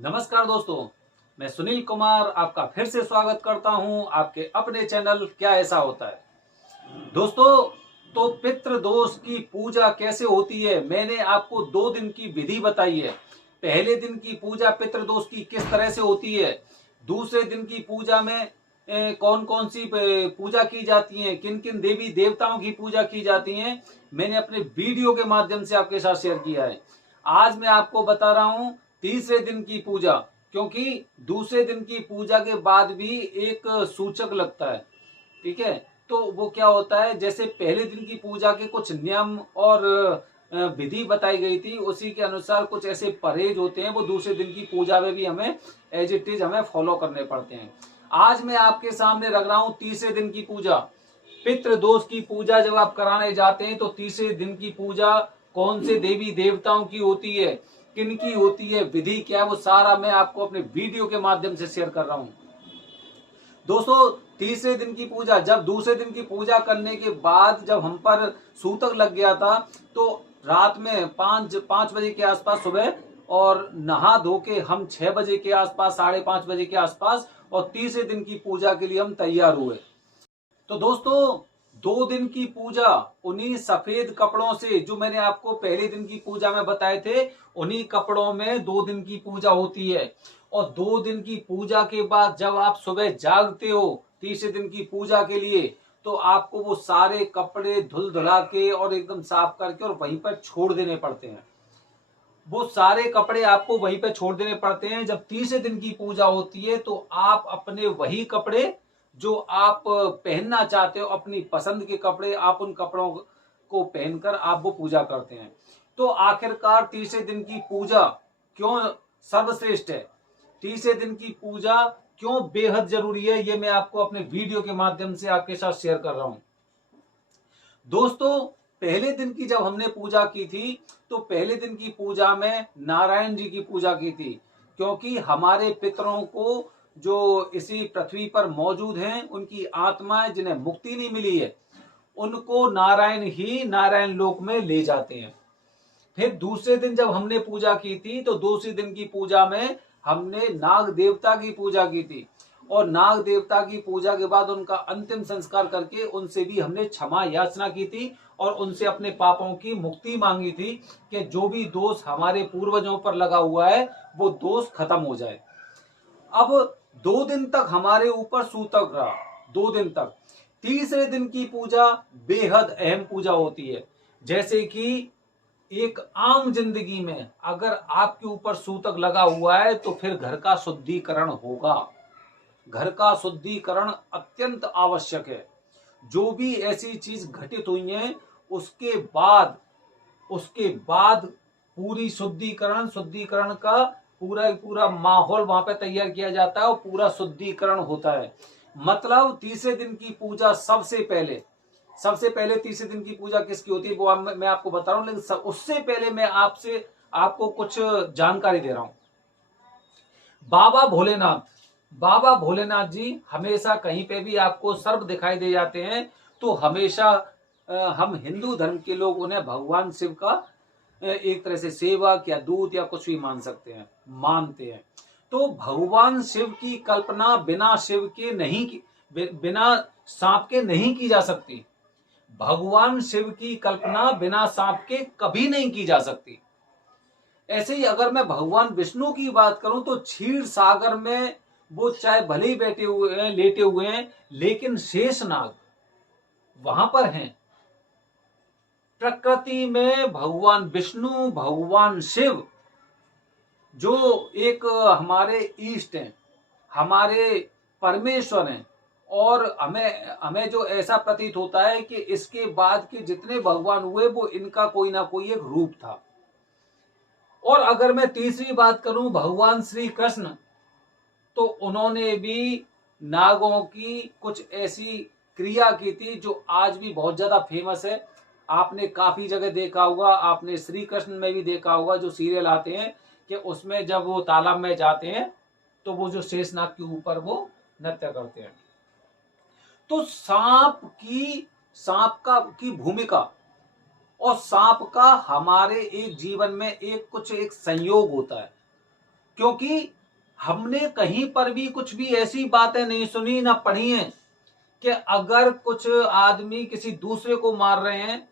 नमस्कार दोस्तों, मैं सुनील कुमार आपका फिर से स्वागत करता हूं आपके अपने चैनल क्या ऐसा होता है। दोस्तों, तो पितृ दोष की पूजा कैसे होती है, मैंने आपको 2 दिन की विधि बताई है। पहले दिन की पूजा पितृ दोष की किस तरह से होती है, दूसरे दिन की पूजा में कौन कौन सी पूजा की जाती है, किन किन देवी देवताओं की पूजा की जाती है, मैंने अपने वीडियो के माध्यम से आपके साथ शेयर किया है। आज मैं आपको बता रहा हूं तीसरे दिन की पूजा, क्योंकि दूसरे दिन की पूजा के बाद भी एक सूचक लगता है। ठीक है, तो वो क्या होता है, जैसे पहले दिन की पूजा के कुछ नियम और विधि बताई गई थी, उसी के अनुसार कुछ ऐसे परहेज होते हैं वो दूसरे दिन की पूजा में भी हमें एज इट इज हमें फॉलो करने पड़ते हैं। आज मैं आपके सामने रख रहा हूं तीसरे दिन की पूजा। पितृ दोष की पूजा जब आप कराने जाते हैं तो तीसरे दिन की पूजा कौन से देवी देवताओं की होती है, किन की होती है, विधि क्या है, वो सारा मैं आपको अपने वीडियो के माध्यम से शेयर कर रहा हूं। दोस्तों, तीसरे दिन की पूजा, जब दूसरे दिन की पूजा करने के बाद जब हम पर सूतक लग गया था तो रात में 5 बजे के आसपास सुबह, और नहा धो के हम 6 बजे के आसपास, 5:30 बजे के आसपास, और तीसरे दिन की पूजा के लिए हम तैयार हुए। तो दोस्तों, 2 दिन की पूजा उन्हीं सफेद कपड़ों से, जो मैंने आपको पहले दिन की पूजा में बताए थे, उन्हीं कपड़ों में 2 दिन की पूजा होती है। और 2 दिन की पूजा के बाद जब आप सुबह जागते हो तीसरे दिन की पूजा के लिए, तो आपको वो सारे कपड़े धुल धुला के और एकदम साफ करके और वहीं पर छोड़ देने पड़ते हैं। वो सारे कपड़े आपको वहीं पे छोड़ देने पड़ते हैं। जब तीसरे दिन की पूजा होती है तो आप अपने वही कपड़े जो आप पहनना चाहते हो, अपनी पसंद के कपड़े, आप उन कपड़ों को पहनकर आप वो पूजा करते हैं। तो आखिरकार तीसरे दिन की पूजा क्यों सर्वश्रेष्ठ है, तीसरे दिन की पूजा क्यों बेहद जरूरी है, ये मैं आपको अपने वीडियो के माध्यम से आपके साथ शेयर कर रहा हूं। दोस्तों, पहले दिन की जब हमने पूजा की थी तो पहले दिन की पूजा में नारायण जी की पूजा की थी, क्योंकि हमारे पितरों को जो इसी पृथ्वी पर मौजूद हैं, उनकी आत्माएं जिन्हें मुक्ति नहीं मिली है, उनको नारायण ही नारायण लोक में ले जाते हैं। फिर दूसरे दिन जब हमने पूजा की थी तो दूसरे दिन की पूजा में हमने नाग देवता की पूजा की थी, और नाग देवता की पूजा के बाद उनका अंतिम संस्कार करके उनसे भी हमने क्षमा याचना की थी और उनसे अपने पापों की मुक्ति मांगी थी कि जो भी दोष हमारे पूर्वजों पर लगा हुआ है वो दोष खत्म हो जाए। अब 2 दिन तक हमारे ऊपर सूतक रहा, 2 दिन तक। तीसरे दिन की पूजा बेहद अहम पूजा होती है। जैसे कि एक आम जिंदगी में अगर आपके ऊपर सूतक लगा हुआ है तो फिर घर का शुद्धिकरण होगा। घर का शुद्धिकरण अत्यंत आवश्यक है। जो भी ऐसी चीज घटित हुई है उसके बाद पूरी शुद्धिकरण शुद्धिकरण का पूरा माहौल वहां पे तैयार किया जाता है और पूरा शुद्धिकरण होता है। मतलब तीसरे दिन की पूजा सबसे पहले तीसरे दिन की पूजा किसकी होती है वो मैं आपको बता रहा हूं, लेकिन उससे पहले मैं आपको कुछ जानकारी दे रहा हूं। बाबा भोलेनाथ जी हमेशा कहीं पे भी आपको सर्प दिखाई दे जाते हैं तो हमेशा हम हिंदू धर्म के लोग उन्हें भगवान शिव का एक तरह से सेवक या दूत या कुछ भी मानते हैं। तो भगवान शिव की कल्पना बिना सांप के नहीं की जा सकती। भगवान शिव की कल्पना बिना सांप के कभी नहीं की जा सकती। ऐसे ही अगर मैं भगवान विष्णु की बात करूं तो क्षीर सागर में वो चाहे भले ही बैठे हुए हैं, लेटे हुए हैं, लेकिन शेषनाग वहां पर हैं। प्रकृति में भगवान विष्णु, भगवान शिव जो एक हमारे ईष्ट हैं, हमारे परमेश्वर हैं, और हमें जो ऐसा प्रतीत होता है कि इसके बाद के जितने भगवान हुए वो इनका कोई ना कोई एक रूप था। और अगर मैं तीसरी बात करूं भगवान श्री कृष्ण, तो उन्होंने भी नागों की कुछ ऐसी क्रिया की थी जो आज भी बहुत ज्यादा फेमस है। आपने काफी जगह देखा होगा, आपने श्री कृष्ण में भी देखा होगा, जो सीरियल आते हैं कि उसमें जब वो तालाब में जाते हैं तो वो जो शेषनाग के ऊपर वो नृत्य करते हैं। तो सांप की भूमिका और सांप का हमारे एक जीवन में एक संयोग होता है। क्योंकि हमने कहीं पर भी कुछ भी ऐसी बातें नहीं सुनी ना पढ़ी हैं कि अगर कुछ आदमी किसी दूसरे को मार रहे हैं,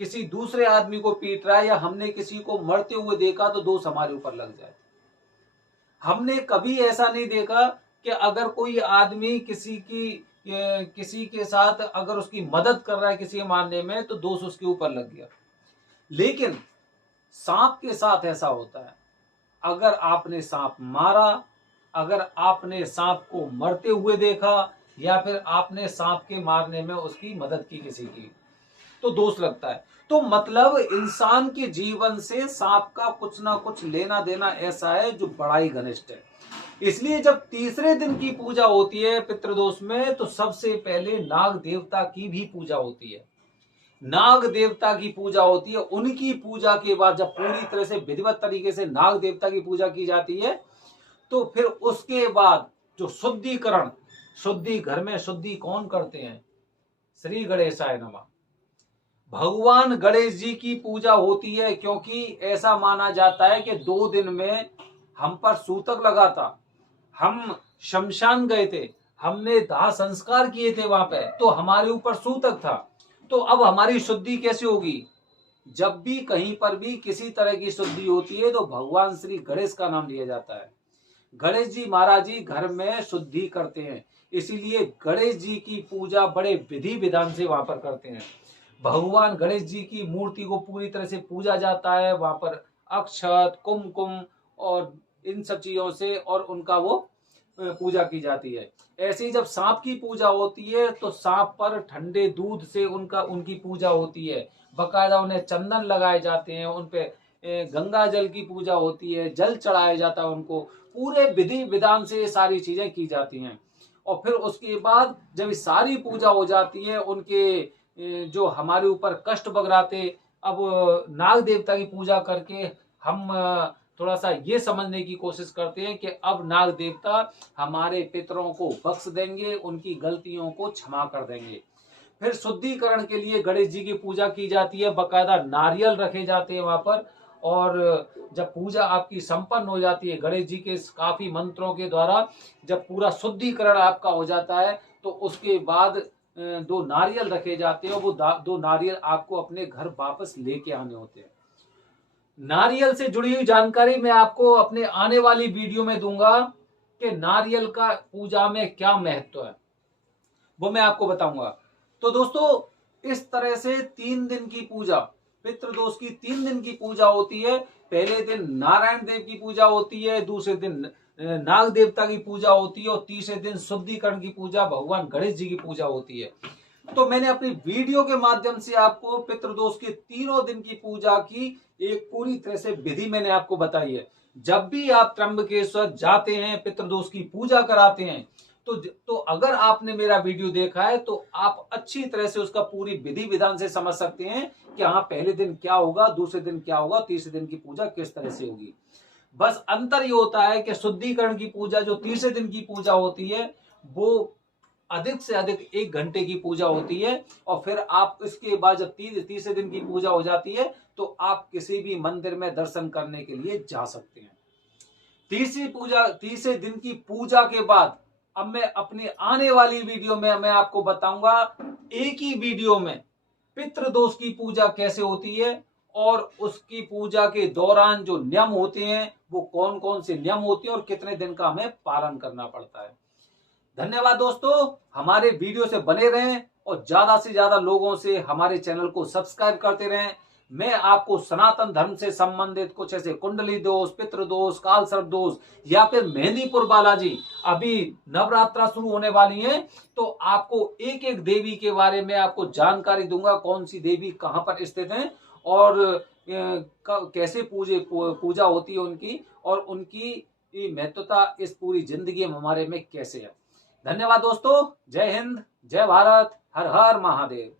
किसी दूसरे आदमी को पीट रहा है, या हमने किसी को मरते हुए देखा तो दोष हमारे ऊपर लग जाए। हमने कभी ऐसा नहीं देखा कि अगर कोई आदमी किसी के साथ अगर उसकी मदद कर रहा है किसी मारने में तो दोष उसके ऊपर लग गया। लेकिन सांप के साथ ऐसा होता है, अगर आपने सांप मारा, अगर आपने सांप को मरते हुए देखा, या फिर आपने सांप के मारने में उसकी मदद की किसी की, तो दोष लगता है। तो मतलब इंसान के जीवन से सांप का कुछ ना कुछ लेना देना ऐसा है जो बड़ा ही घनिष्ठ है। इसलिए जब तीसरे दिन की पूजा होती है पितृदोष में, तो सबसे पहले नाग देवता की भी पूजा होती है। नाग देवता की पूजा होती है। उनकी पूजा के बाद जब पूरी तरह से विधिवत तरीके से नाग देवता की पूजा की जाती है, तो फिर उसके बाद जो शुद्धिकरण, घर में शुद्धि कौन करते हैं? श्री गणेशाय नमः। भगवान गणेश जी की पूजा होती है, क्योंकि ऐसा माना जाता है कि 2 दिन में हम पर सूतक लगा था, हम शमशान गए थे, हमने दाह संस्कार किए थे वहां पे, तो हमारे ऊपर सूतक था। तो अब हमारी शुद्धि कैसे होगी? जब भी कहीं पर भी किसी तरह की शुद्धि होती है तो भगवान श्री गणेश का नाम लिया जाता है। गणेश जी महाराज जी घर में शुद्धि करते हैं, इसीलिए गणेश जी की पूजा बड़े विधि विधान से वहां पर करते हैं। भगवान गणेश जी की मूर्ति को पूरी तरह से पूजा जाता है, वहां पर अक्षत, कुमकुम और इन सब चीजों से और उनका वो पूजा की जाती है। ऐसे ही जब सांप की पूजा होती है तो सांप पर ठंडे दूध से उनकी पूजा होती है। बकायदा उन्हें चंदन लगाए जाते हैं, उनपे गंगा जल की पूजा होती है, जल चढ़ाया जाता है उनको। पूरे विधि विधान से ये सारी चीजें की जाती हैं। और फिर उसके बाद जब सारी पूजा हो जाती है, उनके जो हमारे ऊपर कष्ट बगराते, अब नाग देवता की पूजा करके हम थोड़ा सा ये समझने की कोशिश करते हैं कि अब नाग देवता हमारे पितरों को बख्श देंगे, उनकी गलतियों को क्षमा कर देंगे। फिर शुद्धिकरण के लिए गणेश जी की पूजा की जाती है, बकायदा नारियल रखे जाते हैं वहां पर। और जब पूजा आपकी संपन्न हो जाती है गणेश जी के काफी मंत्रों के द्वारा, जब पूरा शुद्धिकरण आपका हो जाता है, तो उसके बाद 2 नारियल रखे जाते हैं। वो 2 नारियल आपको अपने घर वापस लेके आने होते हैं। नारियल से जुड़ी हुई जानकारी मैं आपको अपने आने वाली वीडियो में दूंगा कि नारियल का पूजा में क्या महत्व है, वो मैं आपको बताऊंगा। तो दोस्तों इस तरह से 3 दिन की पूजा, पितृदोष की 3 दिन की पूजा होती है। पहले दिन नारायण देव की पूजा होती है, दूसरे दिन नाग देवता की पूजा होती है, और तीसरे दिन शुद्धिकरण की पूजा भगवान गणेश जी की पूजा होती है। तो मैंने अपनी वीडियो के माध्यम से आपको पितृदोष के 3 दिन की पूजा की एक पूरी तरह से विधि मैंने आपको बताई है। जब भी आप त्र्यंबकेश्वर जाते हैं, पितृदोष की पूजा कराते हैं, तो अगर आपने मेरा वीडियो देखा है तो आप अच्छी तरह से उसका पूरी विधि विधान से समझ सकते हैं कि हाँ पहले दिन क्या होगा, दूसरे दिन क्या होगा, तीसरे दिन की पूजा किस तरह से होगी। बस अंतर ये होता है कि शुद्धिकरण की पूजा जो तीसरे दिन की पूजा होती है वो अधिक से अधिक 1 घंटे की पूजा होती है। और फिर आप इसके बाद जब तीसरे दिन की पूजा हो जाती है तो आप किसी भी मंदिर में दर्शन करने के लिए जा सकते हैं। तीसरे दिन की पूजा के बाद अब मैं अपनी आने वाली वीडियो में मैं आपको बताऊंगा एक ही वीडियो में पितृदोष की पूजा कैसे होती है, और उसकी पूजा के दौरान जो नियम होते हैं वो कौन कौन से नियम होते हैं और कितने दिन का हमें पालन करना पड़ता है। धन्यवाद दोस्तों, हमारे वीडियो से बने रहें और ज्यादा से ज्यादा लोगों से हमारे चैनल को सब्सक्राइब करते रहें। मैं आपको सनातन धर्म से संबंधित कुछ ऐसे कुंडली दोष, पितृदोष, काल सर्प दोष, या फिर मेहंदीपुर बालाजी, अभी नवरात्रा शुरू होने वाली है, तो आपको एक एक देवी के बारे में आपको जानकारी दूंगा, कौन सी देवी कहां पर स्थित है और कैसे पूजा होती है उनकी, और उनकी महत्वता इस पूरी जिंदगी में हमारे में कैसे है। धन्यवाद दोस्तों, जय हिंद, जय भारत, हर हर महादेव।